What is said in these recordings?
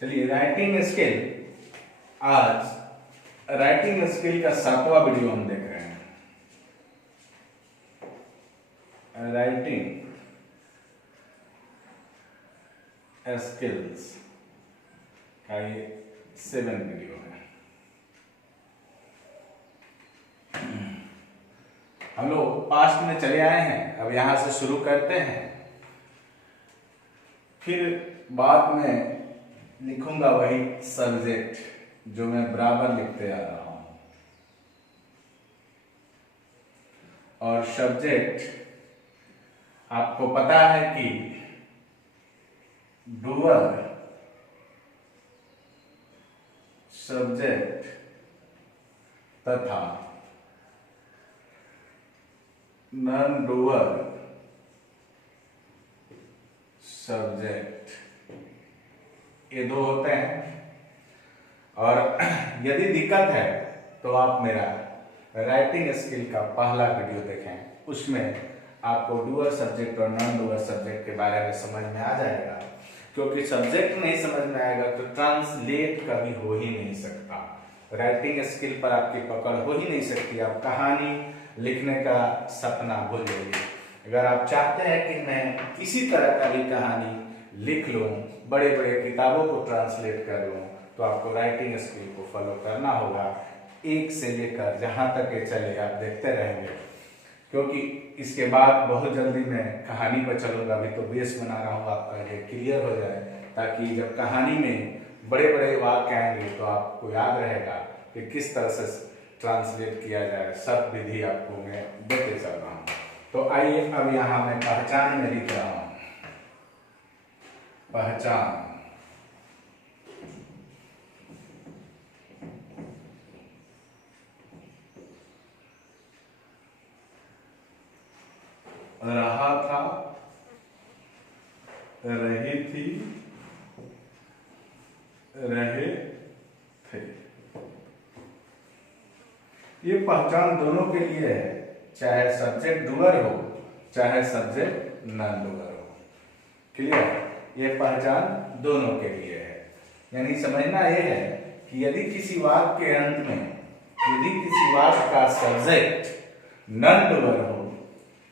चलिए writing skill, आज writing skill का 7वां वीडियो हम देख रहे हैं। राइटिंग स्किल्स का ये 7 वीडियो है। हम लोग पास्ट में चले आए हैं, अब यहां से शुरू करते हैं। फिर बाद में लिखूंगा वही सब्जेक्ट जो मैं बराबर लिखते आ रहा हूं, और सब्जेक्ट आपको पता है कि डूअर, सब्जेक्ट तथा नॉन डूअर सब्जेक्ट, ये दो होते हैं। और यदि दिक्कत है तो आप मेरा राइटिंग स्किल का पहला वीडियो देखें, उसमें आपको डूअर सब्जेक्ट और नॉन डूअर सब्जेक्ट के बारे में समझ में आ जाएगा। क्योंकि सब्जेक्ट नहीं समझ में आएगा तो ट्रांसलेट कभी हो ही नहीं सकता, राइटिंग स्किल पर आपकी पकड़ हो ही नहीं सकती। आप कहानी लिखने का सपना भूल जाइए। अगर आप चाहते हैं कि मैं किसी तरह का भी कहानी लिख लूं, बड़े बड़े किताबों को ट्रांसलेट कर लूं, तो आपको राइटिंग स्किल को फॉलो करना होगा। एक से लेकर जहां तक ये चले आप देखते रहेंगे, क्योंकि इसके बाद बहुत जल्दी मैं कहानी पर चलूंगा। अभी तो बेस बना रहा हूँ आपका, ये क्लियर हो जाए, ताकि जब कहानी में बड़े बड़े वाक्य आएंगे तो आपको याद रहेगा कि किस तरह से ट्रांसलेट किया जाए। सब विधि आपको मैं देते चल रहा हूँ। तो आइए अब यहाँ मैं पहचान में लिख रहा हूँ। पहचान, रहा था, रही थी, रहे थे। ये पहचान दोनों के लिए है, चाहे सब्जेक्ट डूअर हो चाहे सब्जेक्ट नॉन डूअर हो। क्लियर? ये पहचान दोनों के लिए है। यानी समझना यह है कि यदि किसी वाक्य के अंत में, यदि किसी वाक्य का सब्जेक्ट नॉन डूअर हो,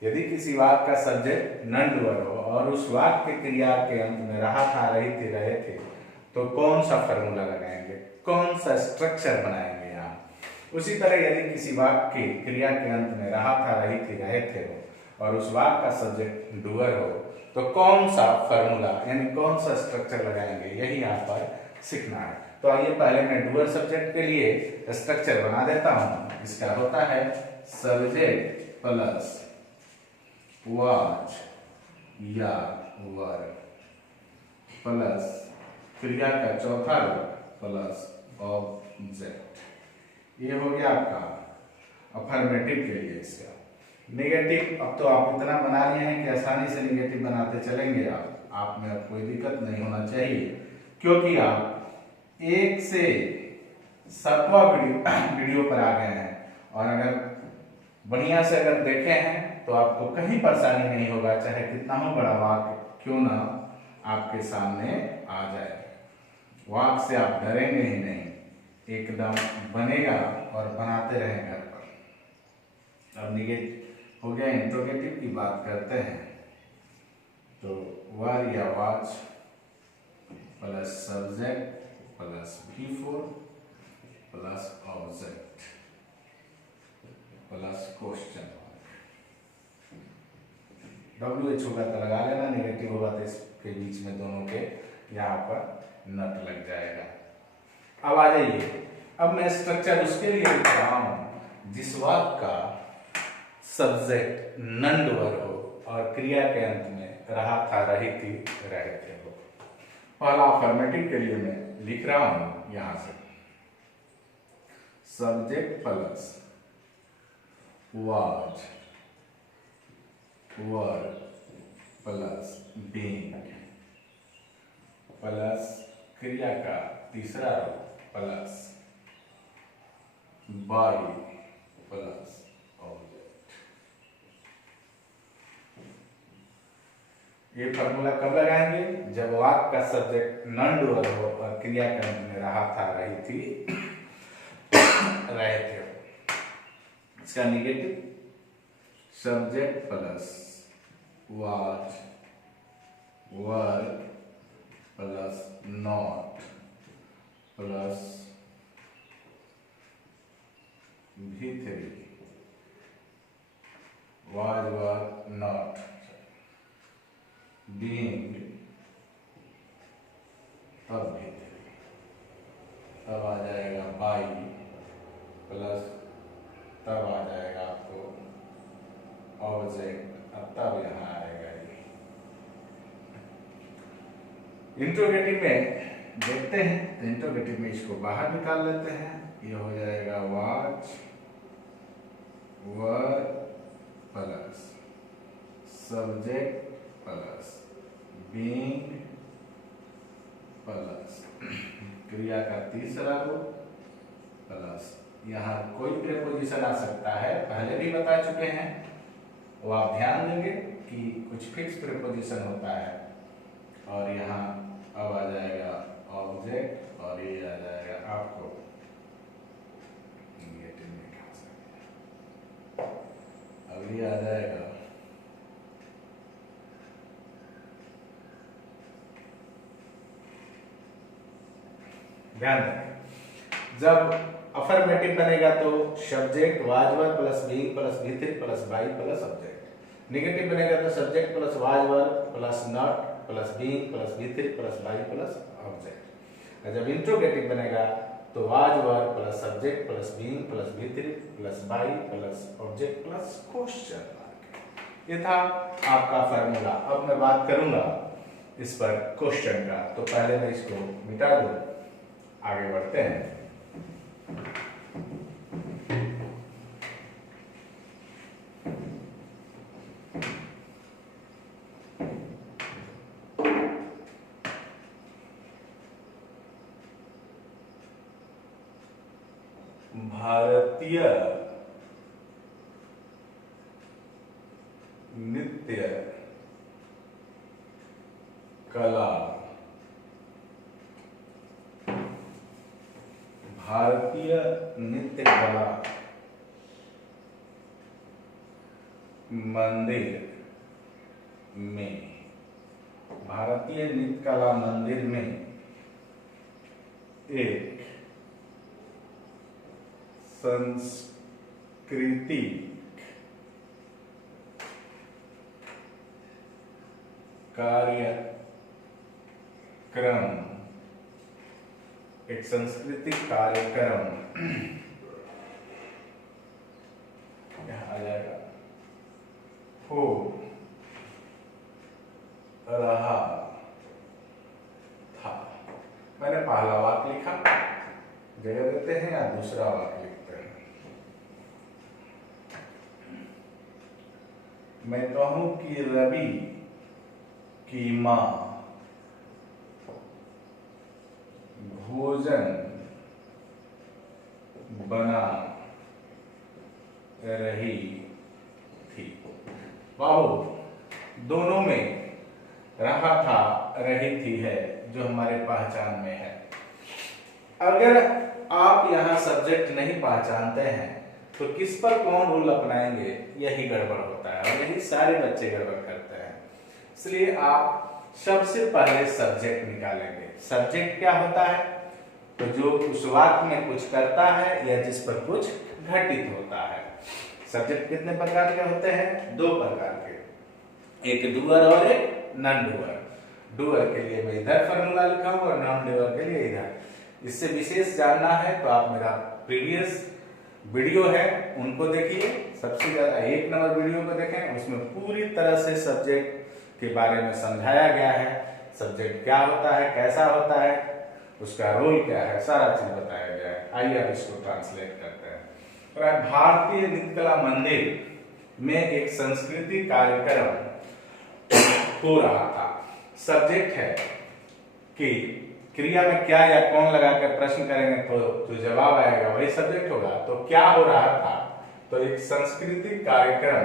यदि किसी वाक्य का सब्जेक्ट नॉन डूअर हो और उस वाक्य के क्रिया के अंत में रहा था, रही थी, रहे थे, तो कौन सा फॉर्मूला लगाएंगे, कौन सा स्ट्रक्चर बनाएंगे यहाँ। उसी तरह यदि किसी वाक्य की क्रिया के अंत में रहा था, रही थी, रहे थे हो और उस वाक्य का सब्जेक्ट डूअर हो, तो कौन सा फॉर्मूला यानी कौन सा स्ट्रक्चर लगाएंगे, यही यहाँ पर सीखना है। तो आइए पहले मैं डूअर सब्जेक्ट के लिए स्ट्रक्चर बना देता हूं। इसका होता है सब्जेक्ट प्लस वाज या वर प्लस क्रिया का चौथा रूप प्लस ऑब्जेक्ट। ये हो गया आपका अफर्मेटिव के लिए। इसका नेगेटिव अब तो आप इतना बना लिए हैं कि आसानी से नेगेटिव बनाते चलेंगे। आप में अब कोई दिक्कत नहीं होना चाहिए, क्योंकि आप 1 से 7वां वीडियो पर आ गए हैं। और अगर बढ़िया से अगर देखे हैं तो आपको कहीं परेशानी नहीं होगा, चाहे कितना हो बड़ा वाक्य क्यों ना आपके सामने आ जाए। वाक्य से आप डरेंगे ही नहीं, एकदम बनेगा और बनाते रहेंगे घर पर। अब निगेटिव हो गया, इंट्रोगेटिव की बात करते हैं। तो वर या watch plus subject plus V4 plus object plus question. WH होगा तो लगा लेना, नेगेटिव होगा तो इसके बीच में दोनों के यहाँ पर नट लग जाएगा। अब आ जाइए, अब मैं स्ट्रक्चर उसके लिए लिख रहा हूं जिस वाक्य का सब्जेक्ट नॉन डूअर हो और क्रिया के अंत में रहा था, रही थी, रहे थे हो। पहला अफर्मेटिव के लिए मैं लिख रहा हूं यहां से subject plus was, were plus being plus क्रिया का तीसरा रूप प्लस बाई प्लस ऑब्जेक्ट। ये फॉर्मूला कब लगाएंगे? जब वाक्य का सब्जेक्ट नॉन डूअर हो और क्रियाक्रम में रहा था, रही थी, रहे थे। इसका negative subject plus was, were plus not plus V3, was, were not, being, अब V3, अब आ जाएगा by प्लस, तब आ जाएगा आपको ऑब्जेक्ट, अब तब यहाँ आएगा ये। इंट्रोगेटिव में देखते हैं, तो इंट्रोगेटिव में इसको बाहर निकाल लेते हैं। ये हो जाएगा वाच, वर plus subject plus being plus क्रिया का तीसरा रूप प्लस, यहाँ कोई प्रीपोजिशन आ सकता है, पहले भी बता चुके हैं, वो आप ध्यान देंगे कि कुछ फिक्स प्रीपोजिशन होता है। और यहाँ अब आ जाएगा ऑब्जेक्ट और ये आ जाएगा आपको निगेटिव में, अब ये आ जाएगा ध्यान दें, जब अफर्मेटिव बनेगा तो subject was were plus being plus V3 plus by plus object. Negative बनेगा तो subject plus was were plus not plus being plus V3 plus by plus object. जब इंट्रोगेटिव बनेगा तो was were plus subject plus being plus V3 plus by plus object plus question mark. ये था आपका formula. अब मैं बात करूंगा इस पर क्वेश्चन का, तो पहले मैं इसको मिटा दूं, आगे बढ़ते हैं। भारतीय नृत्य कला, भारतीय नृत्य कला मंदिर में, भारतीय नृत्य कला मंदिर में एक संस्कृति कार्यक्रम, एक सांस्कृतिक कार्यक्रम यहाँ आ जाएगा, हो रहा था। मैंने पहला वाक्य लिखा, जगह देते हैं, या दूसरा वाक्य लिखते हैं। मैं कहूं कि रवि की मां भोजन बना रही थी। बाबू दोनों में रहा था, रही थी है जो हमारे पहचान में है। अगर आप यहाँ सब्जेक्ट नहीं पहचानते हैं तो किस पर कौन रूल अपनाएंगे, यही गड़बड़ होता है और यही सारे बच्चे गड़बड़ करते हैं। इसलिए आप सबसे पहले सब्जेक्ट निकालेंगे। सब्जेक्ट क्या होता है? तो जो उस वाक्य में कुछ करता है या जिस पर कुछ घटित होता है। सब्जेक्ट कितने प्रकार के होते हैं? दो प्रकार के, एक डूअर और एक नॉन डूअर। डूअर के लिए मैं इधर फॉर्मूला लिखा हूं और नॉन डूअर के लिए इधर। इससे विशेष जानना है तो आप मेरा प्रीवियस वीडियो है उनको देखिए, सबसे ज्यादा 1 नंबर वीडियो को देखें, उसमें पूरी तरह से सब्जेक्ट के बारे में समझाया गया है। सब्जेक्ट क्या होता है, कैसा होता है, उसका रोल क्या है, सारा चीज बताया गया है। आइए अब इसको ट्रांसलेट करते हैं। और भारतीय नृत्य कला मंदिर में एक सांस्कृतिक कार्यक्रम हो रहा था। सब्जेक्ट है कि क्रिया में क्या या कौन लगा कर प्रश्न करेंगे तो जो जवाब आएगा वही सब्जेक्ट होगा। तो क्या हो रहा था? तो एक सांस्कृतिक कार्यक्रम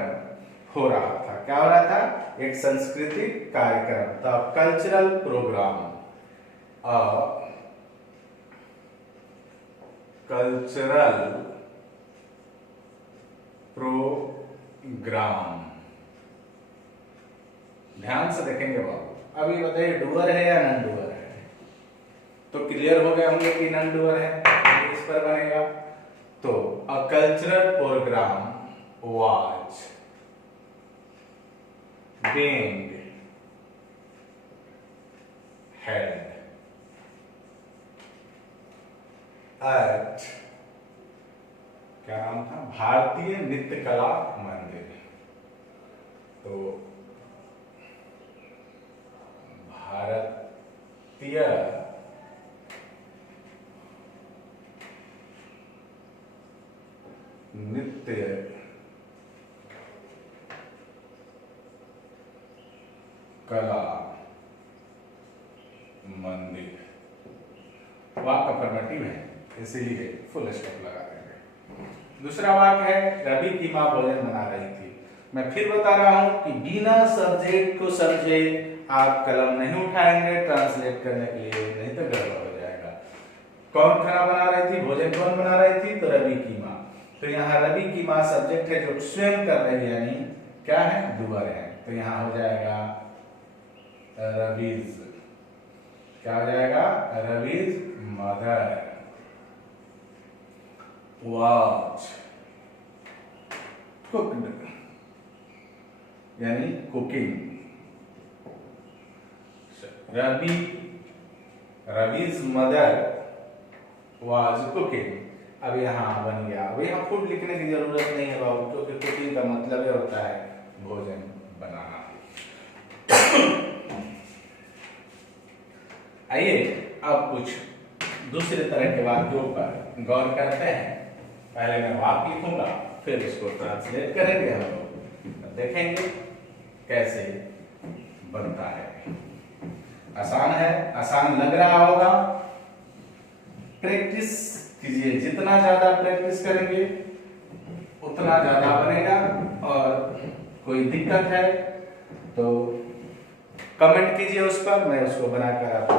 हो रहा था। क्या हो रहा था? एक सांस्कृतिक कार्यक्रम था, कल्चरल प्रोग्राम, कल्चरल प्रोग्राम। ध्यान से देखेंगे बाबू। अभी बताइए डूअर है या नॉन डूअर है? तो क्लियर हो गए होंगे कि नॉन डूअर है, इस पर बनेगा। तो a cultural programme was being held at, क्या नाम था? भारतीय नृत्य कला मंदिर। तो भारतीय नृत्य कला मंदिर, वाक अफर्मेटिव है इसीलिए फुल स्टॉप लगा देंगे। दूसरा वाक है रवि की मां भोजन बना रही थी। मैं फिर बता रहा हूं कि बिना सब्जेक्ट को समझे आप कलम नहीं उठाएंगे ट्रांसलेट करने के लिए, नहीं तो गड़बड़ हो जाएगा। कौन खाना बना रही थी? भोजन कौन बना रही थी? तो रवि की मां। तो यहाँ रवि की मां सब्जेक्ट है जो स्वयं कर रही है, यानी क्या है? डूअर है। तो यहाँ हो जाएगा रवीज। क्या हो जाएगा? रवीज मदर वाज कुक्ड, यानी cooking. Ravi's mother was cooking. अब यहाँ बन गया। अब यहाँ फूड लिखने की जरूरत नहीं है बाबू, क्योंकि कुकिंग का मतलब ये होता है भोजन बनाना। आइए अब कुछ दूसरे तरह के वाक्यों पर गौर करते हैं। पहले मैं वाक्य लिखूंगा, फिर इसको ट्रांसलेट करेंगे हम लोग, देखेंगे कैसे बनता है। आसान है, आसान लग रहा होगा। प्रैक्टिस कीजिए, जितना ज्यादा प्रैक्टिस करेंगे उतना ज्यादा बनेगा। और कोई दिक्कत है तो कमेंट कीजिए उस पर, मैं उसको बनाकर आपको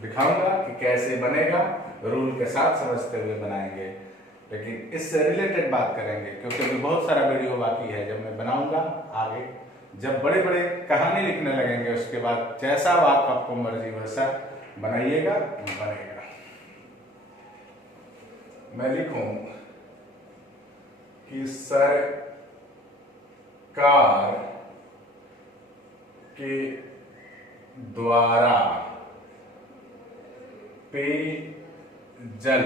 दिखाऊंगा कि कैसे बनेगा। रूल के साथ समझते हुए बनाएंगे, लेकिन इससे रिलेटेड बात करेंगे, क्योंकि अभी बहुत सारा वीडियो बाकी है। जब मैं बनाऊंगा आगे, जब बड़े बड़े कहानी लिखने लगेंगे, उसके बाद जैसा वाक्य आपको मर्जी वैसा बनाइएगा, बनेगा। मैं लिखूं कि सरकार के द्वारा पेयजल,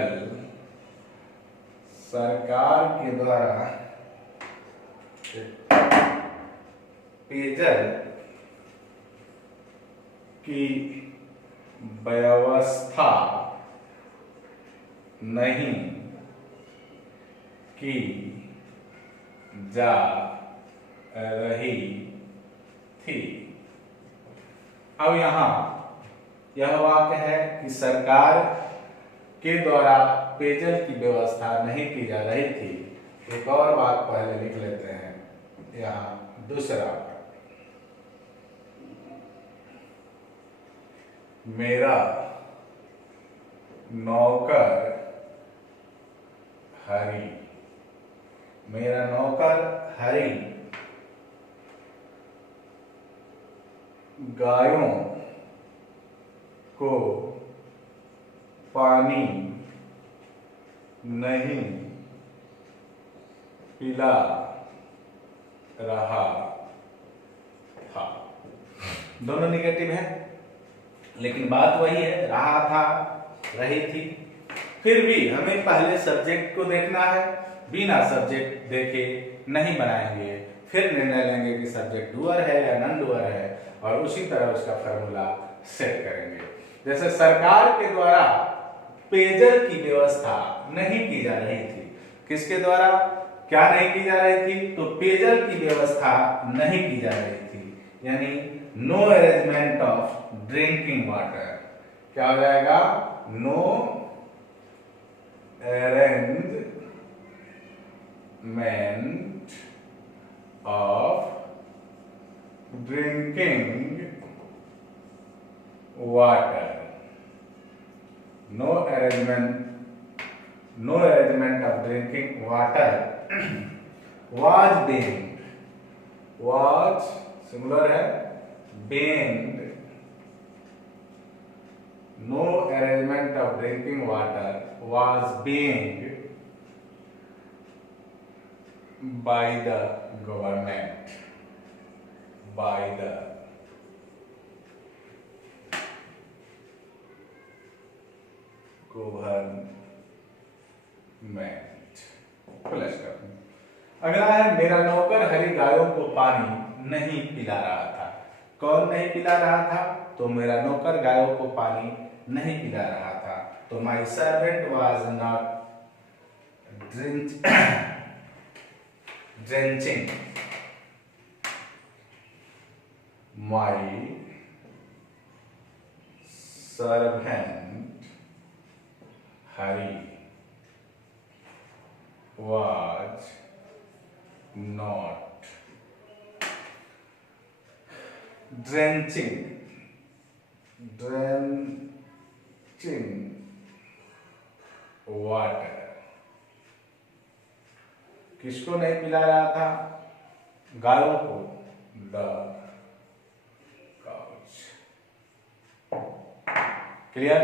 सरकार के द्वारा पेयजल की व्यवस्था नहीं की जा रही थी। अब यहां यह वाक्य है कि सरकार के द्वारा पेयजल की व्यवस्था नहीं की जा रही थी। एक और वाक्य पहले लिख लेते हैं। यहां दूसरा, मेरा नौकर हरि, मेरा नौकर हरि गायों को पानी नहीं पिला रहा था। दोनों निगेटिव है, लेकिन बात वही है, रहा था, रही थी। फिर भी हमें पहले सब्जेक्ट को देखना है। बिना सब्जेक्ट देखे नहीं बनाएंगे, फिर निर्णय लेंगे कि सब्जेक्ट डूअर है या नॉन डूअर है, और उसी तरह उसका फॉर्मूला सेट करेंगे। जैसे सरकार के द्वारा पेयजल की व्यवस्था नहीं की जा रही थी। किसके द्वारा क्या नहीं की जा रही थी? तो पेयजल की व्यवस्था नहीं की जा रही थी, यानी no arrangement of drinking water. क्या हो जाएगा? No arrangement of drinking water, no arrangement of drinking water was singular है, banned, no arrangement of drinking water was banned by the government, plus कर। अगला है, मेरा नौकर हरी गायों को पानी नहीं पिला रहा था। कौन नहीं पिला रहा था? तो मेरा नौकर गायों को पानी नहीं पिला रहा था। तो my servant was not drenching, my servant Hari was not drenching water। किसको नहीं पिला रहा था? गायों को, the cows। क्लियर?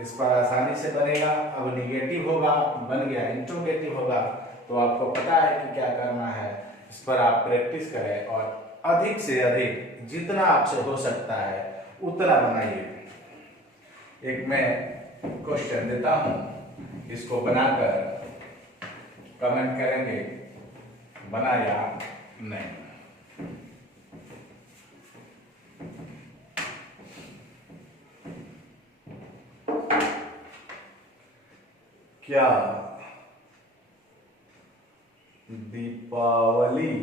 इस पर आसानी से बनेगा। अब निगेटिव होगा, बन गया, इंट्रोगेटिव होगा, तो आपको पता है कि क्या करना है। इस पर आप प्रैक्टिस करें और अधिक से अधिक जितना आपसे हो सकता है उतना बनाइए। एक मैं क्वेश्चन देता हूं, इसको बनाकर कमेंट करेंगे बना या नहीं। क्या दीपावली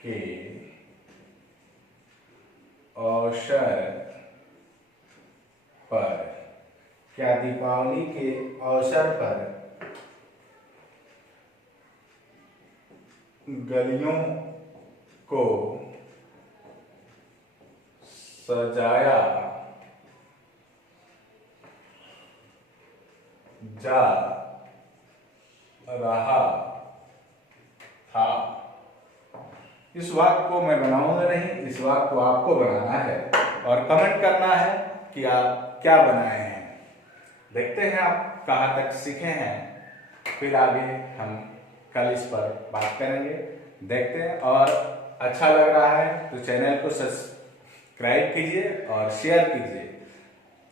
के अवसर पर, क्या दीपावली के अवसर पर गलियों को सजाया जा रहा था? इस वाक्य को मैं बनाऊंगा नहीं, इस वाक्य को आपको बनाना है और कमेंट करना है कि आप क्या बनाए हैं। देखते हैं आप कहाँ तक सीखे हैं, फिर आगे हम कल इस पर बात करेंगे। देखते हैं, और अच्छा लग रहा है तो चैनल को सब्सक्राइब कीजिए और शेयर कीजिए।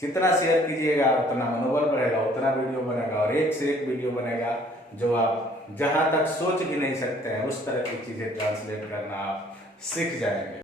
जितना शेयर कीजिएगा उतना मनोबल बढ़ेगा, उतना वीडियो बनेगा और एक से एक वीडियो बनेगा जो आप जहां तक सोच भी नहीं सकते हैं उस तरह की चीजें ट्रांसलेट करना आप सीख जाएंगे।